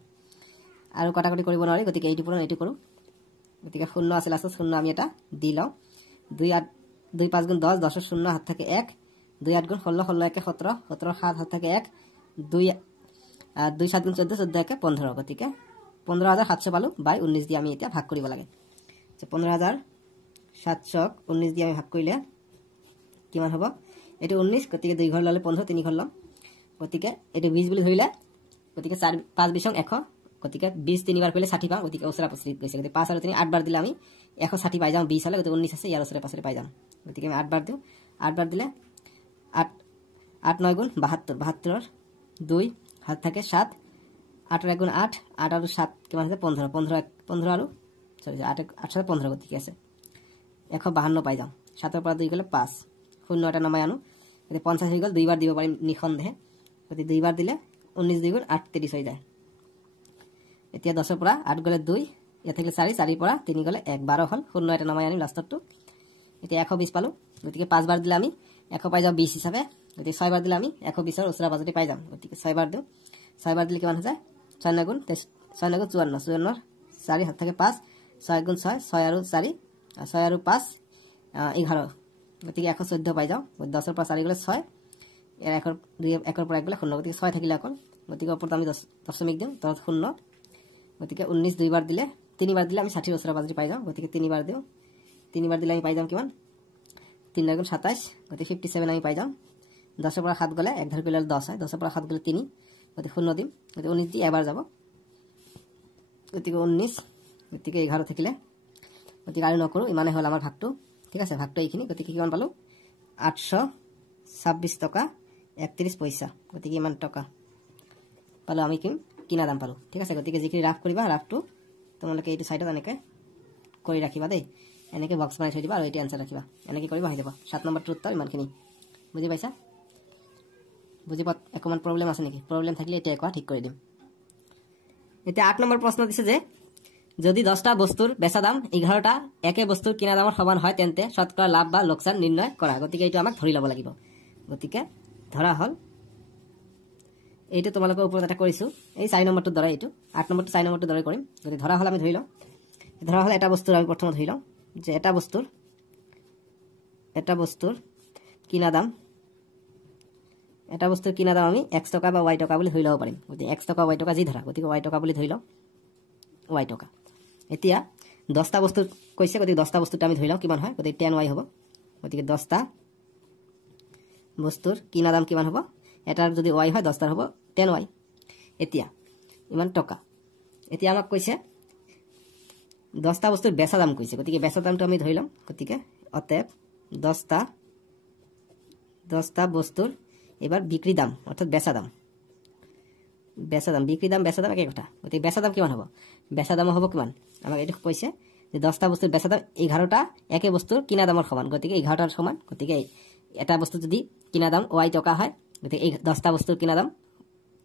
আৰু কটাকটি কৰিব নোৱাৰি গতিকে এইটো পুৰণ এইটো কৰো গতিকে শূন্য আছে লাষ্টত শূন্য আমি এটা দি লও 2 8 2 5 গুণ 10 10 এর শূন্য হাত থাকে 1 2 8 গুণ 16 16 একে 17 17 7 হাত থাকে 1 2 2 7 গুণ 14 14 একে 15 গতিকে 15700 পালো বাই 19 দি আমি এতিয়া ভাগ কৰিব লাগে যে 15700 19 দি আমি ভাগ কৰিলে কিমান হ'ব এটো 19 গতিকে 2 ঘৰ ললে 15 3 ঘৰ লম গতিকে এটো 20 বুলি ধৰিলে গতিকে 4 5 20 100 গতিকে 20 তিনিবাৰ কৰিলে 60 পাম গতিকে ওচৰা পচৰি গৈছে গতিকে 5 আৰু 3 8 বাৰ দিলে আমি 160 পাই যাম 20 হলে গতিকে 19 আছে ইয়াৰ ওচৰে পাছৰে পাই যাম গতিকে আমি 8 বাৰ দিও 8 বাৰ দিলে 8 8 9 গুণ 72 72 ৰ 2 হাত থাকে 7 8 ৰ 1 গুণ 8 8 আৰু 7 কিমান আছে 15 15 15 আৰু সৰি 8 8 15 গতিকে আছে 152 পাই যাম 7 ৰ পৰা 2 গলে 5 শূন্য এটা নমাই আনো গতিকে 50 হৈ গল দুইবাৰ দিব পাৰিম নিখনদেহে গতিকে দুইবাৰ দিলে 19 2 গুণ 38 হৈ যায় এতিয়া 10 ৰ পৰা 8 গলে 2 ইয়া থাকিলে 4 4 ৰ পৰা 3 গলে 1 12 হল শূন্য এটা নমাই আনিম লাষ্টটো এতিয়া 120 পালো গতিকে 5 বাৰ দিলে আমি 100 পাই যাম 20 হিচাপে গতিকে 6 বাৰ দিলে আমি 120 ৰ ওচৰা পাজতে পাই যাম গতিকে 6 বাৰ দিও 6 বাৰ দিলে কিমান হৈ যায় 6 গুণ 6 গুণ 54 54 4 হাত থাকে 5 6 গুণ 6 6 আৰু 4 6 আৰু 5 11 গতিকে 114 পাই যাও 10 ৰ পৰা 4 গলে 6 এৰ 1 ৰ পৰা 1 গলে 0 গতিকে 6 থাকিলে অকল গতিকে ওপৰত আমি 10 দশমিক দিম তলত 0 গতিকে 19 দুইবাৰ দিলে তিনিবাৰ দিলে আমি 60 ৰ ওচৰা পাজতে পাই যাম গতিকে তিনিবাৰ দিও তিনিবাৰ দিলে আমি পাই যাম কিমান 3 গুণ 27 গতিকে 57 আমি পাই যাম 10 ৰ পৰা 7 গলে 1 ধৰ কৰিলে 10 হয় 10 ৰ পৰা 7 গলে 3 গতিকে 0 দিম গতিকে 19 দি এবাৰ যাব গতিকে 19 গতিকে 11 থাকিলে গতিকে আৰু নকৰো ইমানে হল আমাৰ ভাগটো ঠিক আছে ভাগটো এইখিনি গতিকে কিমান পালো 826 টকা 31 পইচা গতিকে ইমান টকা পালো আমি কিনা দাম পালো ঠিক আছে গতিকে যিখিনি ৰাফ কৰিবা ৰাফটো তোমালোকে এইটো সাইডত এনেকে কৰি ৰাখিবা দেই এনেকে বক্স বনাই থৈ দিবা আৰু এইটো আনসাৰ ৰাখিবা এনেকে কৰিবা হৈ যাব 7 নম্বৰটো উত্তৰ ইমানখিনি বুজি পাইছা বুজি পাত একমান প্ৰবলেম আছে নেকি প্ৰবলেম থাকিলে এটা একৱা ঠিক কৰি দিম এতিয়া 8 নম্বৰ প্ৰশ্ন দিছে যে যদি 10টা বস্তুৰ বেচা দাম 11টা একে বস্তুৰ কিনা দামৰ সমান হয় তেন্তে শতকৰা লাভ বা লোকসান নিৰ্ণয় কৰা গতিকে এইটো আমাক ধৰি লব লাগিব গতিকে ধৰা হল এইটো তোমালোকৰ ওপৰত এটা কৰিছো এই 4 নম্বৰটো ধৰা এইটো 8 নম্বৰটো 4 নম্বৰটো ধৰা কৰিম যদি ধৰা হল আমি ধৰি লওঁ ধৰা হল এটা বস্তুৰ আমি প্ৰথমে ধৰি লওঁ যে এটা বস্তুৰ কিনা দাম আমি x টকা বা y টকা বুলি ধৰি লব পাৰিম গতিকে x টকা y টকা যি ধৰা গতিকে y টকা বুলি ধৰি লওঁ y টকা এতিয়া 10টা বস্তু কৈছে গতিকে 10টা বস্তুটো আমি ধৰি লওঁ কিমান হয় গতিকে 10y হ'ব গতিকে 10টা বস্তুৰ কিনা দাম কিমান হ'ব এটাৰ যদি y হয় 10টাৰ হ'ব 10y এতিয়া ইমান টকা এতিয়া আমাক কৈছে 10টা বস্তুৰ বেচা দাম কৈছে গতিকে বেচা দামটো আমি ধৰি লম গতিকে অতএব 10টা বস্তুৰ এবাৰ বিক্রি দাম অর্থাৎ বেচা দাম বিক্রি দাম বেচা দাম একে কথা গতিকে বেচা দাম কিমান হ'ব বেচা দাম হ'ব কিমান আমাক এইটো কৈছে যে 10টা বস্তুৰ বেচা দাম 11টা একে বস্তুৰ কিনা দামৰ সমান গতিকে 11টাৰ সমান গতিকে এটা বস্তু যদি কিনা দাম y টকা হয় গতিকে এই 10টা বস্তুৰ কিনা দাম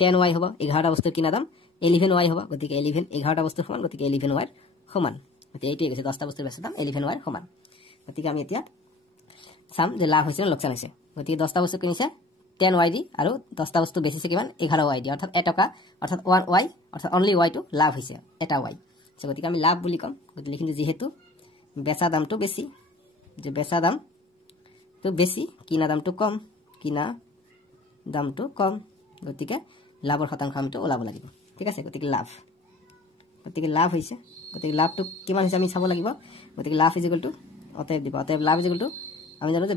10y হ'ব 11টা বস্তুৰ কিনা দাম 11y হ'ব গতিকে 11টা বস্তুৰ সমান গতিকে 11y ৰ সমান গতিকে এইটোই কৈছে 10টা বস্তুৰ বেচা দাম 11y ৰ সমান গতিকে আমি এতিয়া চাম যে লাভ হৈছে লোকসান হৈছে গতিকে 10টা বস্তু কিনিছে 10y দি আৰু 10টা বস্তু বেচিছে কিমান 11y দি অৰ্থাৎ 1 টকা অৰ্থাৎ 1y অৰ্থাৎ অনলি y টু লাভ হৈছে এটা y সো গতিকে আমি লাভ বুলি কম গতিকে লিখিম যেহেতু বেচা দামটো বেছি যে বেচা দামটো বেছি কিনা দামটো কম গতিকে লাভৰ শতাংশ আমিটো ওলাব লাগিব ঠিক আছে গতিকে লাভ হৈছে গতিকে লাভটো কিমান হৈছে আমি চাব লাগিব গতিকে লাভ ইজ ইকুয়াল টু অতএব দিব অতএব লাভ ইজ ইকুয়াল টু আমি জানো যে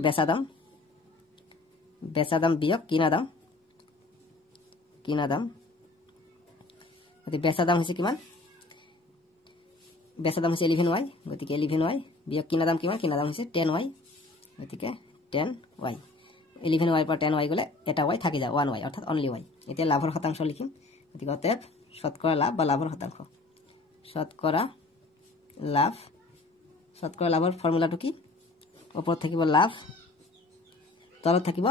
বেচা দাম বিয়োগ কিনা দাম গতিকে বেচা দাম হৈছে কিমান বেচা দাম হৈছে 11y গতিকে 11y বিয়োগ কিনা দাম কিমান কিনা দাম হৈছে 10y গতিকে 10y 11y পৰা 10y গলে এটা y থাকি যায় 1y অৰ্থাৎ অনলি y এতিয়া লাভৰ শতাংশ লিখিম গতিকে অতএব শতকৰা লাভ বা লাভৰ শতাংশ শতকৰা লাভৰ ফৰ্মুলাটো কি ওপৰত থাকিব লাভ তলত থাকিব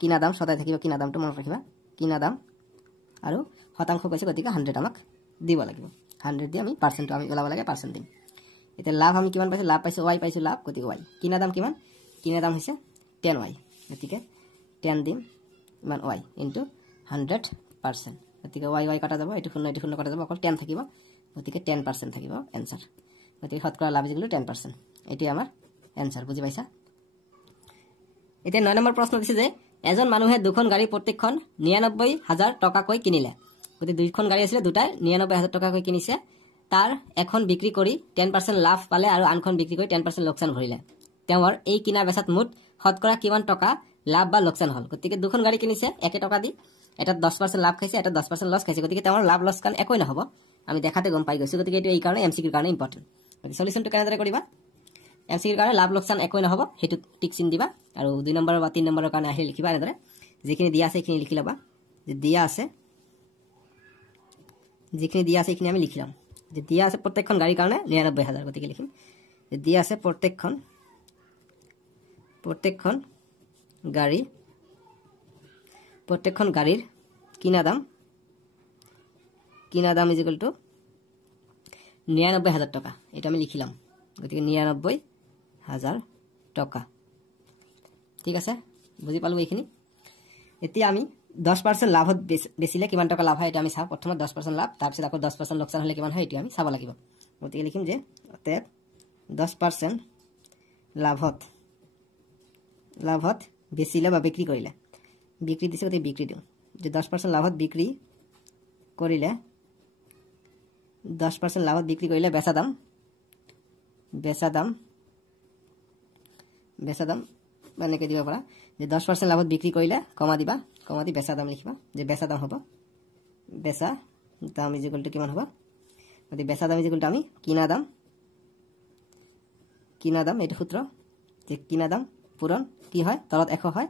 কিনা দাম সদায় থাকিব কিনা দামটো মনত ৰাখিবা কিনা দাম আৰু শতাংশ কৈছে গতিকে 100 আমাক দিব লাগিব 100 দি আমি পার্সেন্ট আমি ওলাব লাগে পার্সেন্ট দিম এতিয়া লাভ আমি কিমান পাইছো লাভ পাইছো y পাইছো লাভ গতিকে y কিনা দাম কিমান কিনা দাম হৈছে 10y গতিকে 10 দিম ইমান y ইনটু 100% গতিকে y কাটা যাব এটো 0 কাটা যাব অকল 10 থাকিব গতিকে 10% থাকিব आंसर গতিকে শতকৰা লাভ ইকুয়াল টু 10% এটি আমাৰ आंसर বুজি পাইছা এতিয়া 9 নম্বৰ প্ৰশ্ন দিছে যে এজন মানুহে দুখন গাড়ী প্ৰত্যেকখন 99000 টকাকৈ কিনিলে গতি দুইখন গাড়ী আছিল দুটাই 99000 টকাকৈ কিনিছে তাৰ এখন বিক্ৰী কৰি 10% লাভ পালে আৰু আনখন বিক্ৰী কৰি 10% লোকসান ভৰিলে তেওঁৰ এই কিনা বেচাত মুঠ শতকৰা কিমান টকা লাভ বা লোকসান হল গতিকে দুখন গাড়ী কিনিছে 1 টকা দি এটাত 10% লাভ খাইছে, এটা 10% লছ খাইছে, গতিকে তেওঁৰ লাভ লছ কাৰণ একোই নহ'ব, আমি দেখাতে গম পাই গৈছোঁ। গতিকে এইটো এই কাৰণে এমচিকিউৰ কাৰণে ইম্পৰ্টেণ্ট। গতিকে সলিউশ্যনটো কেনেদৰে কৰিবা? এমচিকিউৰ কাৰণে লাভ লোকচান একোই নহ'ব, সেইটো টিক চিন দিবা, আৰু 2 নম্বৰ বা 3 নম্বৰৰ কাৰণে আহিলে লিখিবা এনেদৰে, যিখিনি দিয়া আছে সেইখিনি লিখি ল'বা, যে দিয়া আছে, যিখিনি দিয়া আছে সেইখিনি আমি লিখি ল'ম। যে দিয়া আছে প্ৰত্যেকখন গাড়ীৰ কাৰণে 99,000, গতিকে লিখিম যে দিয়া আছে প্ৰত্যেকখন গাড়ীৰ কিনা দাম ইজ ইকুৱেল টু 99,000 টকা, এটা আমি লিখি ল'ম। গতিকে 99,000 টকা, ঠিক আছে, বুজি পালোঁ এইখিনি। এতিয়া আমি 10% লাভত বেচিলে কিমান টকা লাভ হয় এটা আমি চাওঁ। প্ৰথমত 10% লাভ, তাৰপিছত আকৌ 10% লোকচান হ'লে কিমান হয় এইটো আমি চাব লাগিব। গতিকে লিখিম যে 10% লাভত বেচিলে বা বিক্ৰী কৰিলে, বিক্ৰী দিছে গতিকে বিক্ৰী দিওঁ, যে 10% লাভত বিক্ৰী কৰিলে, 10% লাভত বিক্ৰী কৰিলে বেচা দাম এনেকৈ দিব পাৰা, যে 10% লাভত বিক্ৰী কৰিলে কমা দিবা, কমা দি বেচা দাম লিখিবা, যে বেচা দাম হ'ব, বেচা দাম ইজ ইকুৱেল টু কিমান হ'ব? গতিকে বেচা দাম ইজ ইকুৱেল টু আমি কিনা দাম, এইটো সূত্ৰ, যে কিনা দাম পূৰণ কি হয়, তলত 100 হয়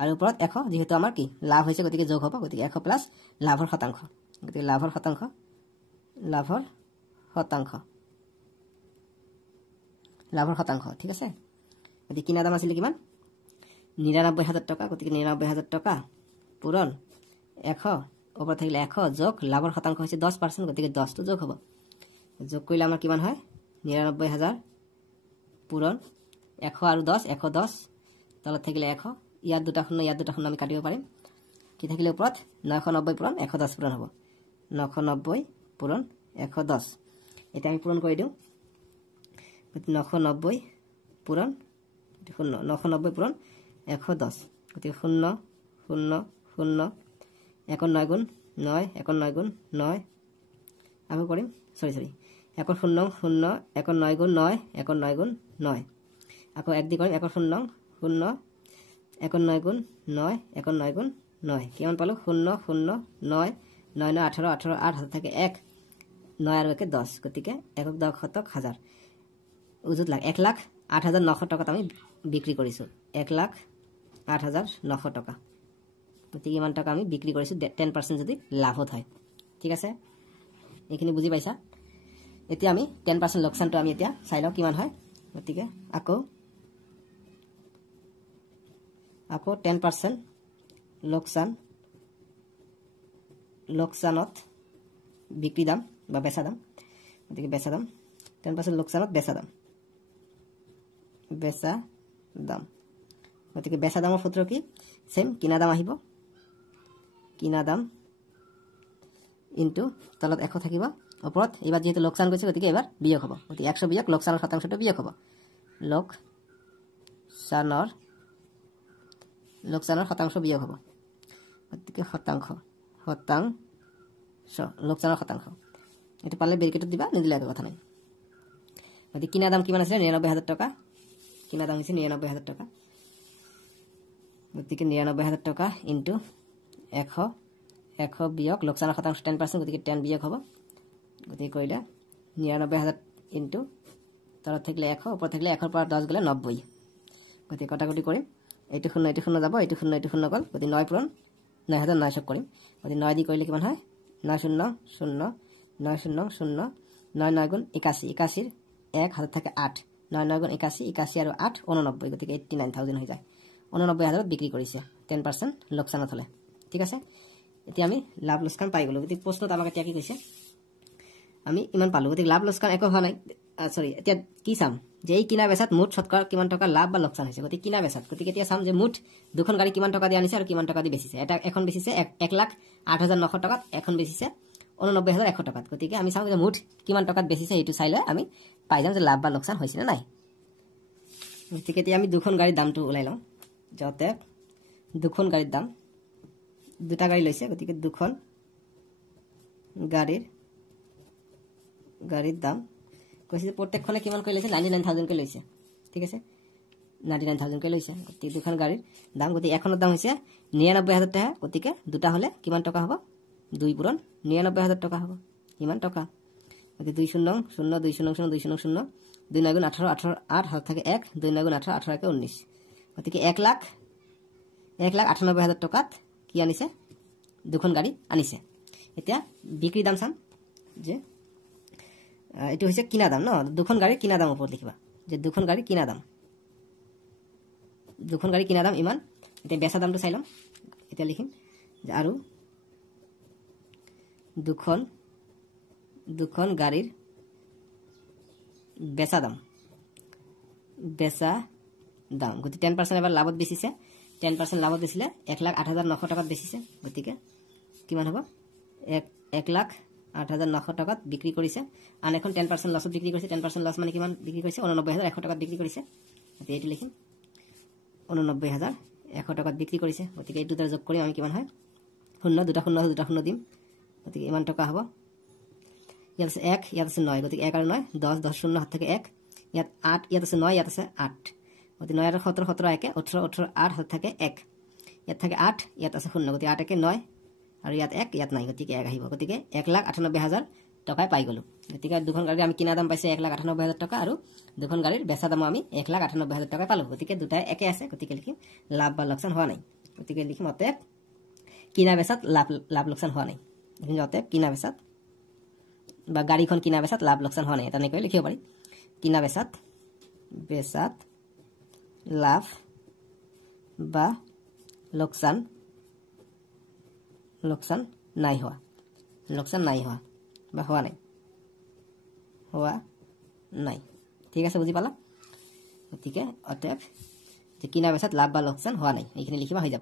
আৰু ওপৰত 100, যিহেতু আমাৰ কি লাভ হৈছে গতিকে যোগ হ'ব, গতিকে 100 প্লাছ লাভৰ শতাংশ, গতিকে লাভৰ শতাংশ, ঠিক আছে। গতিকে কিনা দাম আছিলে কিমান? 99,000 টকা, গতিকে 99,000 টকা পূৰণ 100, ওপৰত থাকিলে 100 যোগ লাভৰ শতাংশ হৈছে 10%, গতিকে 10টো যোগ হ'ব, যোগ কৰিলে আমাৰ কিমান হয়? 99,000 পূৰণ 100 আৰু 10, 110, তলত থাকিলে 100, ইয়াত দুটা শূন্য আমি কাটিব পাৰিম, কি থাকিলে ওপৰত 990 পূৰণ 110 পূৰণ হ'ব, 990 পূৰণ 110, এতিয়া আমি পূৰণ কৰি দিওঁ, 990 পূৰণ 110, গতিকে 0 0 0, 1 9 গুণ 9, 1 9 গুণ 9, আকৌ কৰিম, সৰি 1 0 0, 1 9 গুণ 9, 1 9 গুণ 9, আকৌ 1 দি কৰিম, 1 0 0, 1 9 গুণ 9, 1 9 গুণ 9, কিমান পালোঁ? 0 0 9, 9 9 18, 18 8, হাতত থাকে 1, 9 আৰু 1 10, গতিকে 1 10 শতক হাজাৰ, উজুত লাখ 1,08,900 টকাত আমি বিক্ৰী কৰিছোঁ, 1,08,900 টকা, গতিকে ইমান টকা আমি বিক্ৰী কৰিছোঁ 10% যদি লাভত হয়, ঠিক আছে, এইখিনি বুজি পাইছা। এতিয়া আমি 10% লোকচানটো আমি এতিয়া চাই লওঁ কিমান হয়। গতিকে আকৌ 10% লোকচানত বিক্ৰী দাম বা বেচা দাম, গতিকে বেচা দাম 10% লোকচানত বেচা দাম, গতিকে বেচা দামৰ সূত্ৰ কি? সেম, কিনা দাম আহিব, কিনা দাম ইনটু তলত 100 থাকিব, ওপৰত এইবাৰ যেহেতু লোকচান গৈছে গতিকে এবাৰ বিয়োগ হ'ব, গতিকে 100 বিয়োগ লোকচানৰ শতাংশটো বিয়োগ হ'ব, লোকচানৰ শতাংশ বিয়োগ হ'ব, গতিকে শতাংশ লোকচানৰ শতাংশ, এইটো পালে ব্ৰেকেটত দিবা, নিদিলে একো কথা নাই। গতিকে কিনা দাম কিমান আছিলে? 99,000 টকা, কিনা দাম হৈছে 99,000 টকা, গতিকে 99,000 টকা ইনটু 100 বিয়োগ লোকচানৰ শতাংশ 10%, গতিকে 10 বিয়োগ হ'ব, গতিকে কৰিলে 99,000 ইনটু তলত থাকিলে 100, ওপৰত থাকিলে 100 পৰা 10 গ'লে 90, গতিকে কটাকটি কৰিম, এইটো 0 যাব, এইটো 0 গ'ল, গতিকে 9 পূৰণ 9,900 কৰিম, গতিকে 9 দি কৰিলে কিমান হয়? 9 0 0, 9 0 0, 9 9 গুণ 81, 81ৰ 1 হাতত থাকে 8, 9 9 গুণ 81, 81 আৰু 8 89, গতিকে 89,000 হৈ যায়, 89,000 বিক্ৰী কৰিছে 10% লোকচানত হ'লে, ঠিক আছে। এতিয়া আমি লাভ লোকচান পাই গ'লোঁ। গতিকে প্ৰশ্নত আমাক এতিয়া কি কৈছে? আমি ইমান পালোঁ, গতিকে লাভ লোকচান একো হোৱা নাই, সৰি, এতিয়া কি চাম যে এই কিনা বেচাত মুঠ শতকৰা কিমান টকা লাভ বা লোকচান হৈছে, গতিকে কিনা বেচাত, গতিকে এতিয়া চাম যে মুঠ দুখন গাড়ী কিমান টকা দি আনিছে আৰু কিমান টকা দি বেচিছে। এখন বেচিছে 1,08,900 টকাত, এখন বেচিছে 89,100 টকাত, গতিকে আমি চাওঁ যে মুঠ কিমান টকাত বেচিছে এইটো চাই লৈ আমি পাই যাম যে লাভ বা লোকচান হৈছে নে নাই। গতিকে এতিয়া আমি দুখন গাড়ীৰ দামটো ওলাই লওঁ, যাতে দুখন গাড়ীৰ দাম, দুটা গাড়ী লৈছে, গতিকে দুখন গাড়ীৰ দাম কৈছে যে প্ৰত্যেকখনে কিমানকৈ লৈছে? 99,000কৈ লৈছে, ঠিক আছে। 99,000 কৈ লৈছে গতিকে দুখন গাড়ীৰ দাম গতিকে এখনৰ দাম হৈছে 99,000 টকা গতিকে দুটা হলে কিমান টকা হ'ব 2 পূৰণ 99,000 টকা হ'ব ইমান টকা গতিকে 2 0 0 2 0 0 2 0 0 2 9 18 18 8 হাত থাকে 1 2 9 18 18 কে 19 গতিকে 1,98,000 টকাত কি আনিছে দুখন গাড়ী আনিছে এতিয়া বিক্রি দাম চাম যে এটো হৈছে কিনা দাম ন দুখন গাড়ী কিনা দাম ওপৰত লিখিবা যে দুখন গাড়ী কিনা দাম ইমান এতিয়া বেচা দামটো চাই লম এতিয়া লিখিম যে আৰু দুখন গাড়ীৰ বেচা দাম গতিকে 10% এবাৰ লাভত বেচিছে 10% লাভত বেচিলে 1,08,900 টকাত বেচিছে গতিকে কিমান হ'ব 1,08,900 টকাত বিক্ৰী কৰিছে আন এখন 10% লছত বিক্ৰী কৰিছে 10% লছ মানে কিমান বিক্ৰী কৰিছে 89,100 টকাত বিক্ৰী কৰিছে গতিকে এইটো লিখিম 89,100 টকাত বিক্ৰী কৰিছে গতিকে এই দুটা যোগ কৰি আমি কিমান হয় 0 দুটা 0 দিম গতিকে ইমান টকা হ'ব ইয়াত আছে 1 ইয়াত আছে 9 গতিকে 1 আৰু 9 10 10 0 হাত থাকে 1 ইয়াত 8 ইয়াত আছে 9 ইয়াত আছে 8 গতিকে 9 আৰু 17 17 একে 18 18 8 হাত থাকে 1 ইয়াত থাকে 8 ইয়াত আছে 0 গতিকে 8 একে 9 আৰু ইয়াত 1 ইয়াত নাই গতিকে 1 আহিব গতিকে 1,98,000 টকাই পাই গলো গতিকে দুখন গাড়ী আমি কিনা দাম পাইছে 1,98,000 টকা আৰু দুখন গাড়ীৰ বেচা দাম আমি 1,98,000 টকা পালো গতিকে দুটাই একে আছে গতিকে লিখিম লাভ বা লোকসান হোৱা নাই গতিকে লিখিম অতএব কিনা বেচাত লাভ লোকসান হোৱা নাই লিখিম অতএব কিনা বেচাত বা গাড়ীখন কিনা বেচাত লাভ লোকসান হোৱা নাই এটা নেকৈ লিখিব পাৰি কিনা বেচাত লাভ বা লোকসান নাই হোৱা বা হোৱা নাই ঠিক আছে বুজি পালা গতিকে অতএব যে কিনা বেচাত লাভ বা লোকসান হোৱা নাই এইখিনি লিখিবা হৈ যাব